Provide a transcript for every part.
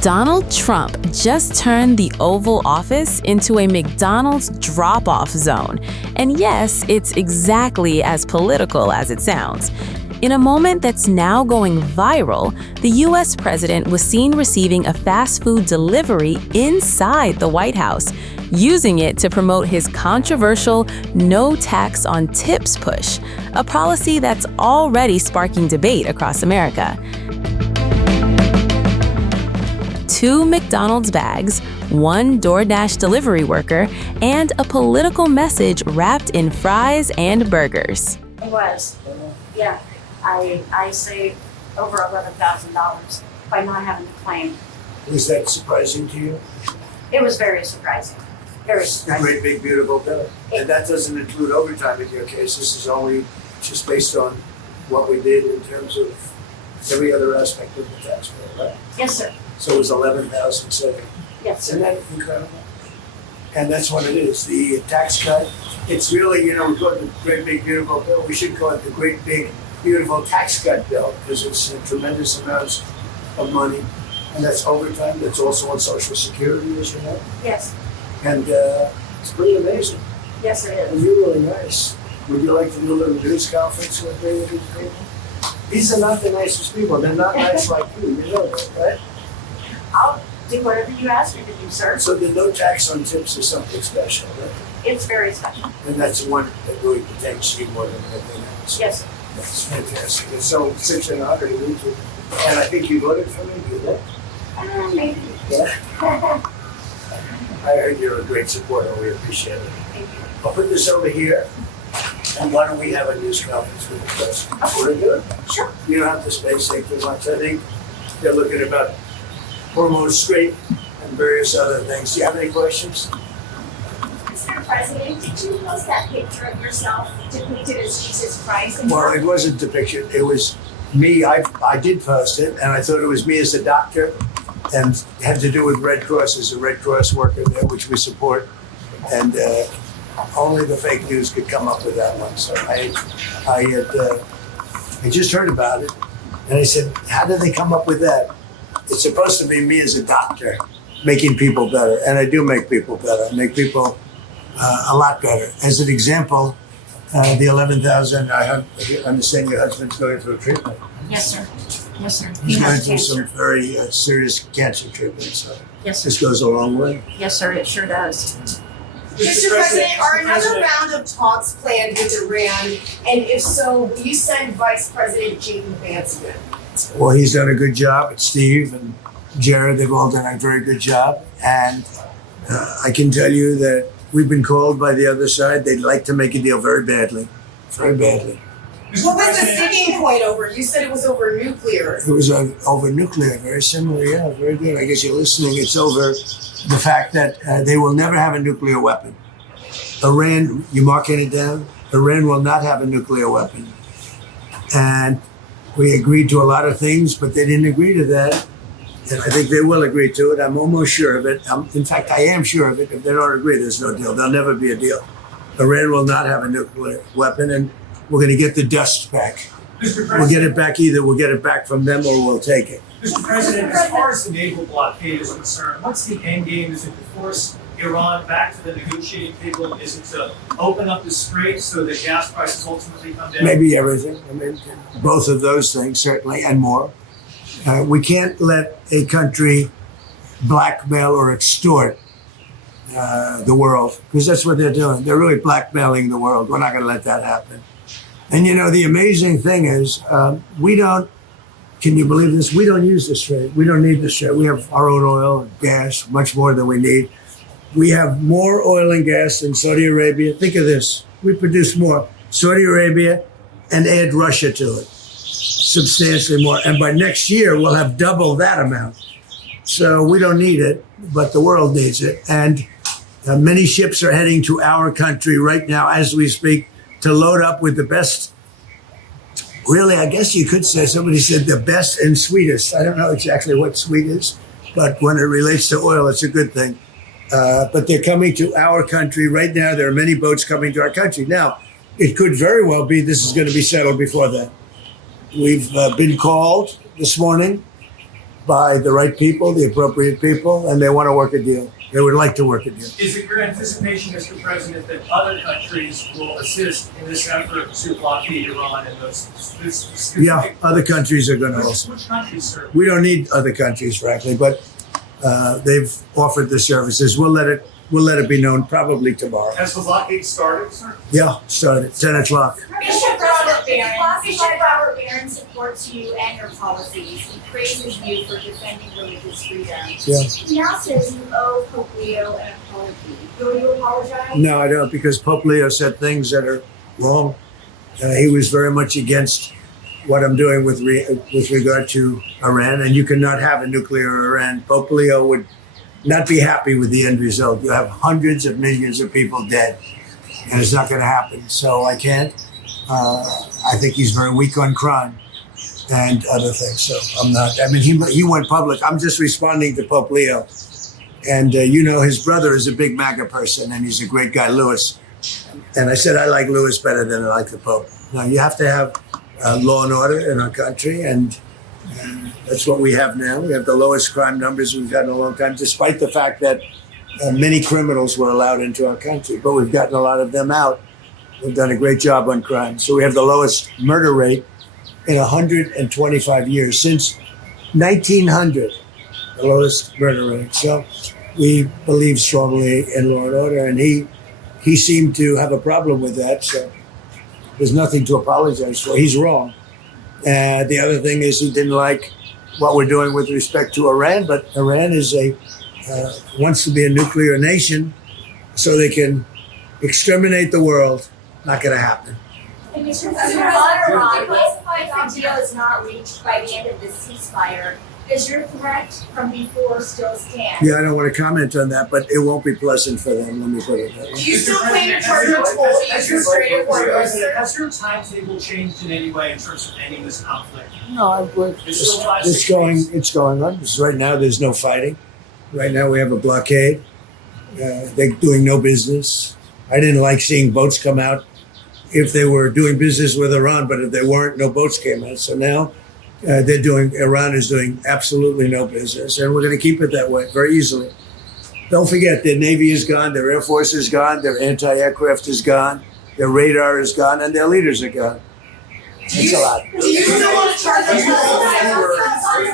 Donald Trump just turned the Oval Office into a McDonald's drop-off zone. And yes, it's exactly as political as it sounds. In a moment that's now going viral, the U.S. president was seen receiving a fast food delivery inside the White House, using it to promote his controversial no tax on tips push, a policy that's already sparking debate across America. 2 McDonald's bags, 1 DoorDash delivery worker, and a political message wrapped in fries and burgers. It was. Yeah. I saved over $11,000 by not having to claim. Was that surprising to you? It was very surprising. Very A surprising. great big beautiful bill. And that doesn't include overtime in your case. This is only just based on what we did in terms of every other aspect of the tax bill, right? Yes, sir. So it was 11,000 saved. Yes, Isn't sir. that incredible? And that's what it is. The tax cut, it's really, we call it the great big beautiful bill. We should call it the great big beautiful tax cut bill because it's tremendous amounts of money. And that's overtime. That's also on Social Security, as you know. Yes. And it's pretty amazing. Yes, it And is. you're really nice. Would you like to do a little news conference with me with these people? These are not the nicest people. They're not nice like you. You know that, right? I'll do whatever you ask me to do, sir. So the no tax on tips is something special, right? It's very special. And that's the one that really protects you more than anything else. Yes, sir. That's fantastic. It's so such an honor to meet you. And I think you voted for me, you did? Maybe. Yeah. I heard you're a great supporter. We appreciate it. Thank you. I'll put this over here. And why don't we have a news conference with the president? Want to do it? Sure. You don't have to space take too much. I think they're looking about hormone straight and various other things. Do you have any questions? Mr. President, did you post that picture of yourself depicted as Jesus Christ? Well, it wasn't depicted. It was me. I did post it, and I thought it was me as a doctor, and it had to do with Red Cross as a Red Cross worker there, which we support. And only the fake news could come up with that one. So I just heard about it, and I said, "How did they come up with that?" It's supposed to be me as a doctor, making people better, and I do make people better. I make people a lot better. As an example, the 11,000. I understand your husband's going through treatment. Yes, sir. Yes, sir. He's He going has through some cancer. very serious cancer treatment. So Yes, sir. this goes a long way. Yes, sir. It sure does. Mr. President, are another round of talks planned with Iran? And if so, will you send Vice President Jaden Vance again? Well, he's done a good job. Steve and Jared, they've all done a very good job. And I can tell you that we've been called by the other side. They'd like to make a deal very badly. Very badly. What was the sticking point over? You said it was over nuclear. It was over nuclear, very similar. Yeah, very good. I guess you're listening. It's over the fact that they will never have a nuclear weapon. Iran, you marking it down? Iran will not have a nuclear weapon. And we agreed to a lot of things, but they didn't agree to that. And I think they will agree to it. I'm almost sure of it. In fact, I am sure of it. If they don't agree, there's no deal. There'll never be a deal. Iran will not have a nuclear weapon, and we're going to get the dust back. We'll get it back either. We'll get it back from them or we'll take it. Mr. President, as far as the naval blockade is concerned, what's the end game? Is it to force Iran back to the negotiating table? Is it to open up the strait so that gas prices ultimately come down? Maybe everything. I mean, both of those things, certainly, and more. We can't let a country blackmail or extort the world, because that's what they're doing. They're really blackmailing the world. We're not going to let that happen. And the amazing thing is, we don't, can you believe this? We don't use the strait. We don't need the strait. We have our own oil and gas, much more than we need. We have more oil and gas than Saudi Arabia. Think of this. We produce more. Saudi Arabia, and add Russia to it. Substantially more. And by next year, we'll have double that amount. So we don't need it, but the world needs it. And many ships are heading to our country right now as we speak to load up with the best. Really, I guess you could say, somebody said the best and sweetest. I don't know exactly what sweet is, but when it relates to oil, it's a good thing. But they're coming to our country right now. There are many boats coming to our country. Now, it could very well be this is going to be settled before then. We've been called this morning by the right people, the appropriate people, and they want to work a deal. They would like to work a deal. Is it your anticipation, Mr. President, that other countries will assist in this effort to blockade Iran and those specific? Yeah, other countries are going to also. Which countries, sir? We don't need other countries, frankly, but they've offered the services. We'll let it be known probably tomorrow. Has the blockade started, sir? Yeah, started 10 o'clock. Bishop Robert Barron supports you and your policies. He praises you for defending religious freedom. Yeah. He now says you owe Pope Leo an apology. Will you apologize? No, I don't, because Pope Leo said things that are wrong. He was very much against what I'm doing with regard to Iran, and you cannot have a nuclear Iran. Pope Leo would not be happy with the end result. You have hundreds of millions of people dead, and it's not going to happen. So I can't. I think he's very weak on crime and other things. So I'm not. I mean, he went public. I'm just responding to Pope Leo, and his brother is a big MAGA person, and he's a great guy, Louis. And I said I like Louis better than I like the Pope. Now you have to have law and order in our country, and that's what we have now. We have the lowest crime numbers we've had in a long time, despite the fact that many criminals were allowed into our country. But we've gotten a lot of them out. We've done a great job on crime. So we have the lowest murder rate in 125 years, since 1900, the lowest murder rate. So we believe strongly in law and order, and he seemed to have a problem with that. So there's nothing to apologize for. He's wrong. The other thing is he didn't like what we're doing with respect to Iran, but Iran is wants to be a nuclear nation so they can exterminate the world. Not going to happen. And Mr. President, if a deal is not reached by the end of the ceasefire, does your threat from before still stand? Yeah, I don't want to comment on that, but it won't be pleasant for them. Let me put it that way. Do you still plan to charge a toll to use restraining order? Has your timetable changed in any way in terms of ending this conflict? No, it's going on. Right now, there's no fighting. Right now, we have a blockade. They're doing no business. I didn't like seeing boats come out if they were doing business with Iran, but if they weren't, no boats came out. So now Iran is doing absolutely no business, and we're going to keep it that way very easily. Don't forget, their Navy is gone, their Air Force is gone, their anti-aircraft is gone, their radar is gone, and their leaders are gone. It's a lot. Do you still want to charge a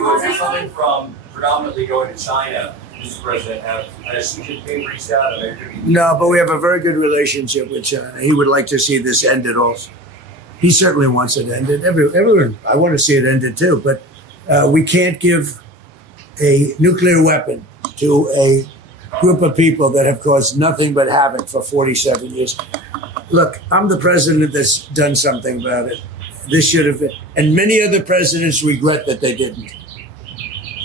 We're coming from predominantly going to China, Mr. President. Has Xi Jinping reached out? No, but we have a very good relationship with China. He would like to see this ended also. He certainly wants it ended. Everyone, I want to see it ended too, but we can't give a nuclear weapon to a group of people that have caused nothing but havoc for 47 years. Look, I'm the president that's done something about it. This should have been, and many other presidents regret that they didn't.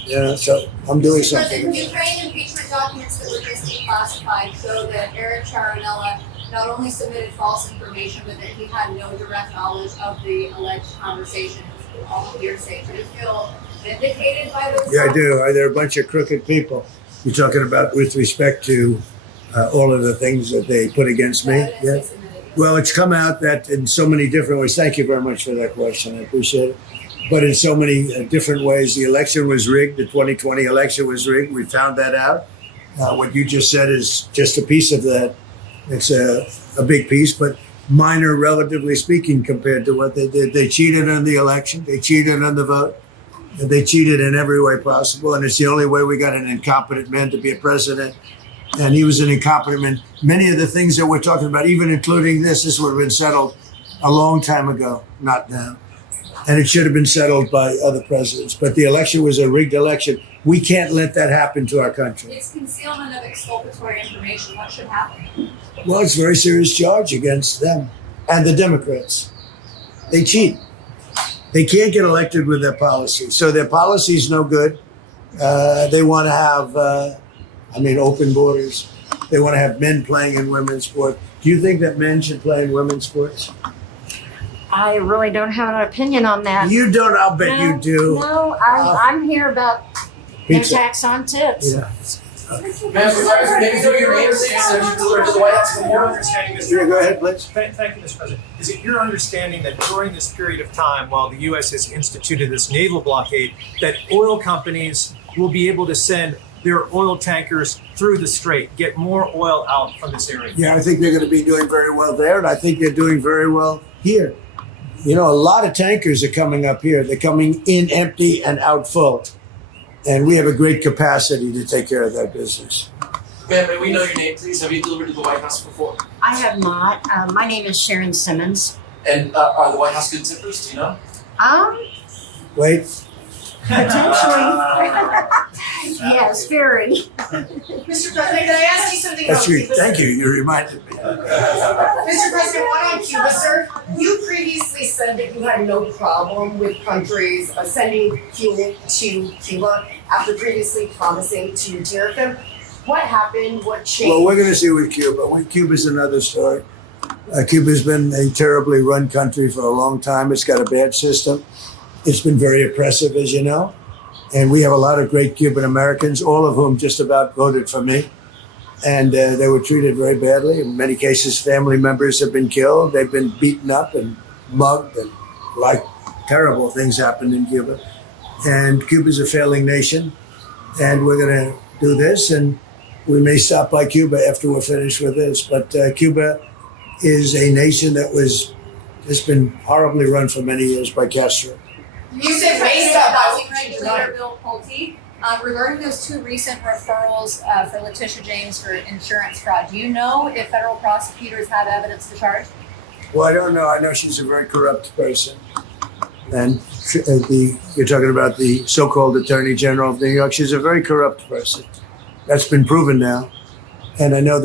Yeah, so I'm doing something. The Ukraine impeachment documents that were just declassified show that Eric Charinella not only submitted false information, but that he had no direct knowledge of the alleged conversation. It was all hearsay. Do you feel vindicated by those? Yeah, I do. They're a bunch of crooked people. You're talking about with respect to all of the things that they put against me? Yeah. Well, it's come out that in so many different ways. Thank you very much for that question. I appreciate it. But in so many different ways, the election was rigged. The 2020 election was rigged. We found that out. What you just said is just a piece of that. It's a big piece, but minor, relatively speaking, compared to what they did. They cheated on the election. They cheated on the vote. They cheated in every way possible. And it's the only way we got an incompetent man to be a president. And he was an incompetent man. Many of the things that we're talking about, even including this would have been settled a long time ago, not now. And it should have been settled by other presidents. But the election was a rigged election. We can't let that happen to our country. It's concealment of exculpatory information. What should happen? Well, it's a very serious charge against them and the Democrats. They cheat. They can't get elected with their policy. So their policy is no good. They want to have, open borders. They want to have men playing in women's sports. Do you think that men should play in women's sports? I really don't have an opinion on that. You don't, I'll bet you do. No, I'm here about no Pizza. tax on tips. Yeah. Ma'am, maybe know your name, please, and you deliver to the White House Your before? understanding, Mr. Yeah, go ahead, please. Thank you, Mr. President. Is it your understanding that during this period of time, while the U.S. has instituted this naval blockade, that oil companies will be able to send their oil tankers through the strait, get more oil out from this area? Yeah, I think they're going to be doing very well there, and I think they're doing very well here. You know, a lot of tankers are coming up here. They're coming in empty and out full. And we have a great capacity to take care of that business. Ma'am, may we know your name, please? Have you delivered to the White House before? I have not. My name is Sharon Simmons. And are the White House good tippers? Do you know? Wait. Potentially. Yes, very. Mr. President, can I ask you something That's about you. Cuba? Thank you. You reminded me. Mr. President, one on Cuba, sir. You previously said that you had no problem with countries sending fuel to Cuba after previously promising to tariff them. What happened? What changed? Well, we're going to see with Cuba. Cuba's another story. Cuba's been a terribly run country for a long time. It's got a bad system. It's been very oppressive, as you know. And we have a lot of great Cuban Americans, all of whom just about voted for me. And they were treated very badly. In many cases, family members have been killed. They've been beaten up and mugged, and like terrible things happened in Cuba. And Cuba's a failing nation. And we're going to do this. And we may stop by Cuba after we're finished with this. But Cuba is a nation that has been horribly run for many years by Castro. You said raised up. Housing regulator Bill Pulte, regarding those two recent referrals for Letitia James for insurance fraud, do you know if federal prosecutors have evidence to charge? Well, I don't know. I know she's a very corrupt person. And you're talking about the so-called Attorney General of New York. She's a very corrupt person. That's been proven now. And I know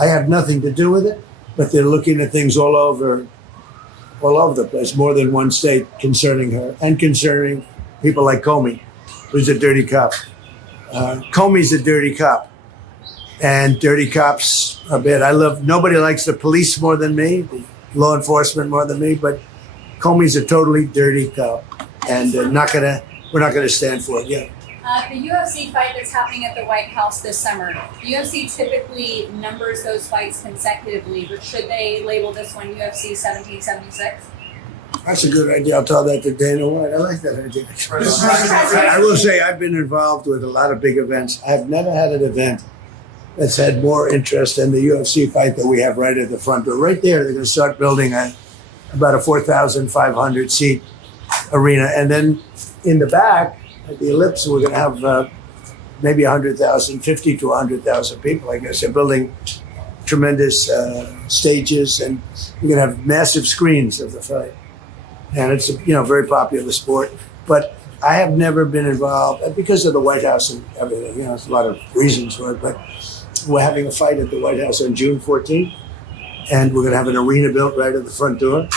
I have nothing to do with it, but they're looking at things all over the place, more than one state concerning her and concerning people like Comey, who's a dirty cop. Comey's a dirty cop, and dirty cops are bad. Nobody likes the police more than me, the law enforcement more than me, but Comey's a totally dirty cop, and we're not gonna stand for it yet. The UFC fight that's happening at the White House this summer, the UFC typically numbers those fights consecutively, but should they label this one UFC 1776? That's a good idea. I'll tell that to Dana White. I like that idea. I will say I've been involved with a lot of big events. I've never had an event that's had more interest in the UFC fight that we have right at the front door. Right there, they're going to start building about a 4,500 seat arena. And then in the back, at the Ellipse, we're going to have maybe 100,000, 50 to 100,000 people, I guess. They're building tremendous stages, and we're going to have massive screens of the fight. And it's a very popular sport. But I have never been involved, because of the White House and everything. There's a lot of reasons for it. But we're having a fight at the White House on June 14th, and we're going to have an arena built right at the front door.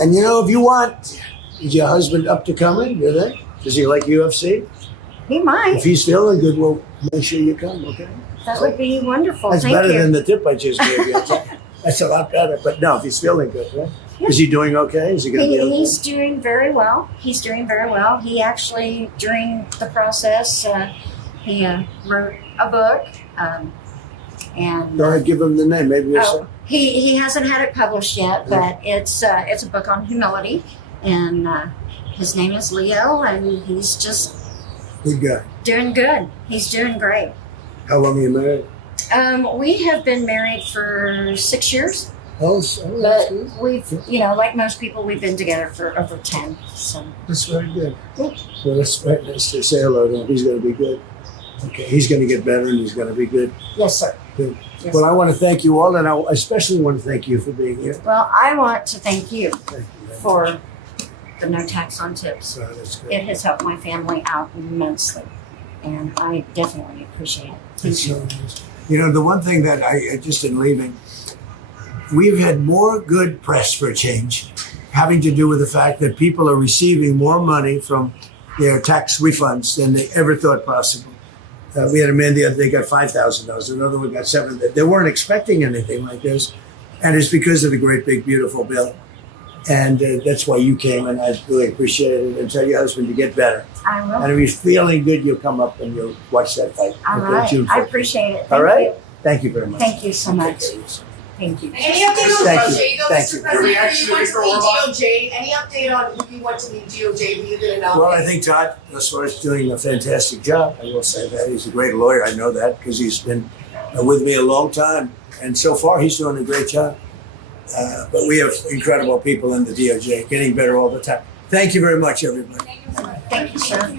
And if you want, is your husband up to coming? You're there? Does he like UFC? He might. If he's feeling good, we'll make sure you come, okay? That would be wonderful. That's Thank better you. than the tip I just gave you. That's a lot better. But no, if he's feeling good, right? Yeah. Is he doing okay? Is he going to be okay? He's doing very well. He's doing very well. He actually, during the process, he wrote a book. And Go ahead, give him the name. Maybe you'll say. he hasn't had it published yet, but it's a book on humility, and his name is Leo, and he's just Good guy. doing good. He's doing great. How long are you married? We have been married for 6 years, Oh, but we've, like most people, we've been together for over 10. So that's very good. Well, that's right. Nice to say hello to him. He's going to be good. Okay, he's going to get better, and he's going to be good. yes, sir. Good. Yes, Well, sir. I want to thank you all, and I especially want to thank you for being here. Well, I want to thank you Thank you very much. for the no tax on tips. So that's good. It has helped my family out immensely, and I definitely appreciate it. It's so nice. The one thing that I just in leaving, we've had more good press for a change, having to do with the fact that people are receiving more money from their tax refunds than they ever thought possible. We had a man the other day got $5,000. Another one got $7,000. They weren't expecting anything like this, and it's because of the great, big, beautiful bill. And that's why you came, and I really appreciate it. And tell your husband to get better. I will. And if he's feeling good, you'll come up and you'll watch that fight. All Okay, right. June I 4th. appreciate it. All Thank right? you. Thank you very much. Thank you so much. Take care of yourself. Thank you. Any update on Thank you. DOJ though, Thank Mr. you. President? Your You reaction went to to Mr. the Orbach? DOJ. Any update on who you went to the DOJ? Were you going to nominate? Well, I think Todd Leswar is doing a fantastic job. I will say that. He's a great lawyer. I know that because he's been with me a long time. And so far, he's doing a great job. But we have incredible people in the DOJ, getting better all the time. Thank you very much, everybody. Thank you, sir.